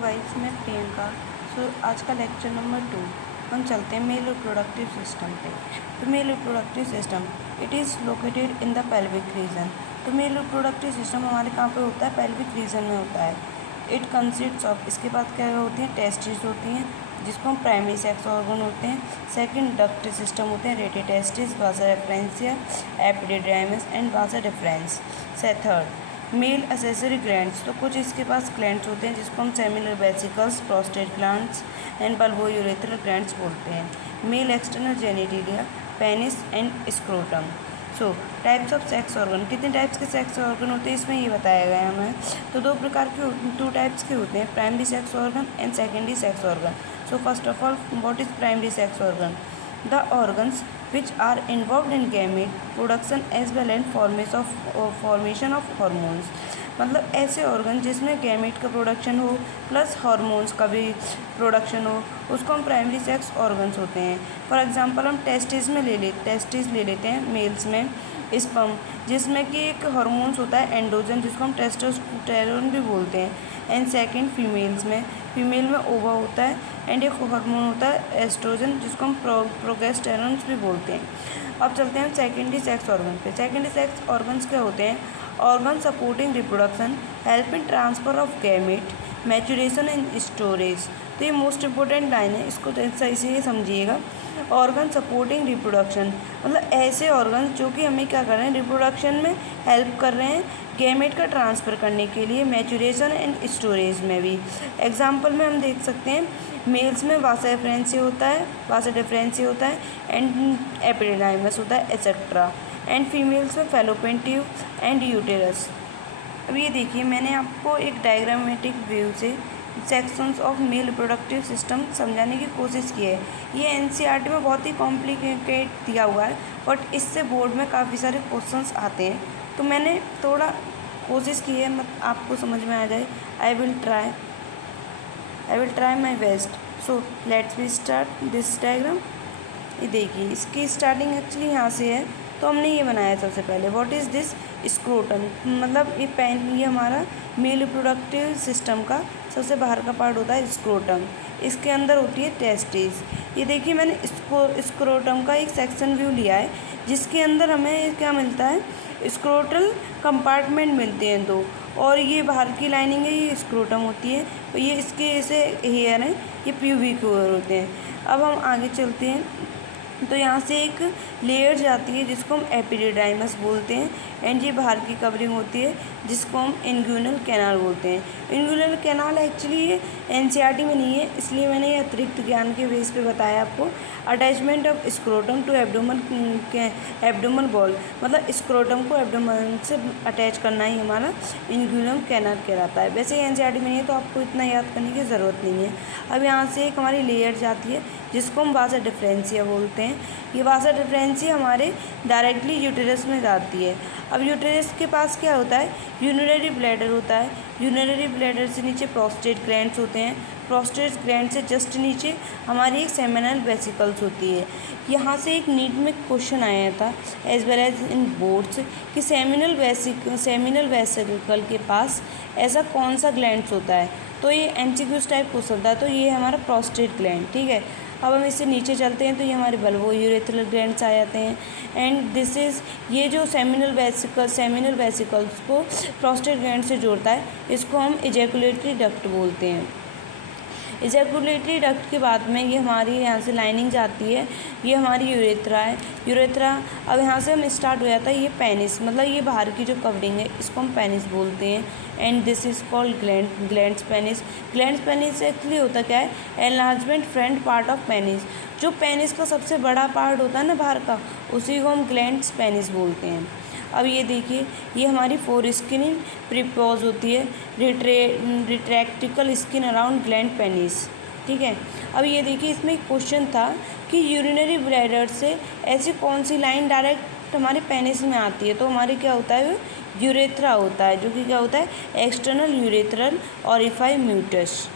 Guys, मैं प्रियंका। आज का लेक्चर नंबर 2 हम चलते हैं मेल रिप्रोडक्टिव सिस्टम पे। तो male reproductive system it is located in the pelvic region. तो मेल रिप्रोडक्टिव सिस्टम हमारे कहाँ पे होता है? पेल्विक रीजन में होता है। इट कंसिस्ट्स ऑफ, इसके बाद क्या होती हैं? टेस्टिस होती हैं जिसको हम प्राइमरी सेक्स ऑर्गन होते हैं। सेकंड डक्ट सिस्टम होते हैं, rete testis, vasa efferentia, epididymis and vasa deferens. से थर्ड मेल एसेसरी ग्लैंड्स। तो कुछ इसके पास ग्लैंड्स होते हैं जिसको हम seminal vesicles, prostate glands and bulbourethral glands बोलते हैं। Male external genitalia, penis and scrotum. So types of sex organ, कितने टाइप्स के सेक्स ऑर्गन होते हैं इसमें ये बताया गया है हमें। तो दो टाइप्स के होते हैं, primary sex organ and secondary sex organ. So first of all, what is primary sex organ? The organs which are involved in gamete production as well as formation of hormones। मतलब ऐसे organ जिसमें gamete का production हो plus hormones का भी production हो, उसको हम प्राइमरी सेक्स ऑर्गन्स होते हैं। फॉर एग्जांपल हम टेस्टिस ले लेते हैं मेल्स में, स्पर्म जिसमें कि एक हार्मोन्स होता है एंड्रोजन जिसको हम टेस्टोस्टेरोन भी बोलते हैं। एंड सेकंड फीमेल में ओवा होता है एंड एक हार्मोन होता है एस्ट्रोजन जिसको हम प्रोगेस्टेरोन भी बोलते हैं। अब चलते हैं सेकेंडरी सेक्स ऑर्गन पे। सेकेंडरी सेक्स ऑर्गन्स क्या होते हैं? Organ supporting reproduction, helping transfer of gamete, maturation and storage. तो ये मोस्ट इंपॉर्टेंट लाइन है, इसको सही से समझिएगा। ऑर्गन सपोर्टिंग रिप्रोडक्शन मतलब ऐसे ऑर्गन जो कि हमें क्या कर रहे हैं? रिप्रोडक्शन में हेल्प कर रहे हैं गैमेट का ट्रांसफ़र करने के लिए, मैच्योरेशन एंड स्टोरेज में भी। एग्जांपल में हम देख सकते हैं मेल्स में वासा डिफरेंसी होता है एंड एपिडिडाइमस होता है एक्सेट्रा। एंड फीमेल्स में फैलोपियन ट्यूब एंड यूटेरस। अब ये देखिए, मैंने आपको एक डायग्रामेटिक व्यू से sections of male reproductive system समझाने की कोशिश की है। ये एनसीईआरटी में बहुत ही कॉम्प्लिकेटेड दिया हुआ है, बट इससे बोर्ड में काफ़ी सारे क्वेश्चंस आते हैं, तो मैंने थोड़ा कोशिश की है आपको समझ में आ जाए। I will try my best. So let's we start this diagram. ये देखिए, इसकी स्टार्टिंग एक्चुअली यहाँ से है, तो हमने ये बनाया सबसे पहले। What is this? स्क्रोटम। मतलब ये हमारा मेल रिप्रोडक्टिव सिस्टम का सबसे बाहर का पार्ट होता है स्क्रोटम। इसके अंदर होती है टेस्टिस। ये देखिए, मैंने स्क्रोटम का एक सेक्शन व्यू लिया है जिसके अंदर हमें क्या मिलता है? स्क्रोटल कंपार्टमेंट मिलते हैं दो, और ये बाहर की लाइनिंग है, ये स्क्रोटम होती है, और ये इसके ऐसे हेयर हैं, ये प्यूबिक हेयर होते हैं। अब हम आगे चलते हैं, तो यहाँ से एक लेयर जाती है जिसको हम एपिडिडाइमस बोलते हैं, एंड ये बाहर की कवरिंग होती है जिसको हम इंग्यूनल कैनाल बोलते हैं। इंग्यूनल कैनाल एक्चुअली ये एनसीईआरटी में नहीं है, इसलिए मैंने ये अतिरिक्त ज्ञान के बेस पे बताया आपको। Attachment of scrotum to abdomen wall, मतलब स्क्रोटम को एब्डोमन से अटैच करना ही हमारा इंग्यूनल कैनाल कहलाता है। वैसे एनसीईआरटी में नहीं है तो आपको इतना याद करने की ज़रूरत नहीं है। अब यहाँ से एक हमारी लेयर जाती है जिसको हम वासा डिफरेंसिया बोलते हैं। ये वासा डिफरेंसिया हमारे डायरेक्टली यूटेरस में जाती है। अब यूटेरस के पास क्या होता है? यूरिनरी ब्लैडर होता है। यूरिनरी ब्लैडर से नीचे प्रोस्टेट ग्लैंड्स होते हैं। प्रोस्टेट ग्लैंड से जस्ट नीचे हमारी एक सेमिनल वेसिकल्स होती है। यहाँ से एक नीट में क्वेश्चन आया था as well as in boards कि सेमिनल वेसिकल के पास ऐसा कौन सा ग्लैंड्स होता है। तो ये एमसीक्यूज टाइप क्वेश्चन था, तो ये हमारा प्रोस्टेट ग्लैंड, ठीक है। अब हम इससे नीचे चलते हैं तो ये हमारे बल्बोयूरेथ्रल ग्लैंड्स आ जाते हैं। एंड दिस इज़, ये जो सेमिनल वेसिकल्स को प्रोस्टेट ग्लैंड से जोड़ता है, इसको हम इजैकुलेटरी डक्ट बोलते हैं। इजैकुलेटरी डक्ट के बाद में ये हमारी यहाँ से लाइनिंग जाती है, ये हमारी यूरेथ्रा है। अब यहाँ से हम स्टार्ट हो जाता है ये पेनिस, मतलब ये बाहर की जो कवरिंग है इसको हम पेनिस बोलते हैं। And this is called glands penis actually होता क्या है? Enlargement front part of penis. जो पेनिस का सबसे बड़ा पार्ट होता है ना बाहर का, उसी को हम ग्लैंड्स पेनिस बोलते हैं। अब ये देखिए, ये हमारी फोर स्किन प्रीपोज होती है, रिट्रैक्टिकल स्किन अराउंड ग्लैंड पेनिस, ठीक है। अब ये देखिए, इसमें एक क्वेश्चन था कि यूरिनरी ब्लैडर से ऐसी कौन सी लाइन डायरेक्ट हमारे पेनिस में आती है। तो हमारे क्या होता है? यूरेथ्रा होता है, जो कि क्या होता है? External urethral orifice म्यूटस।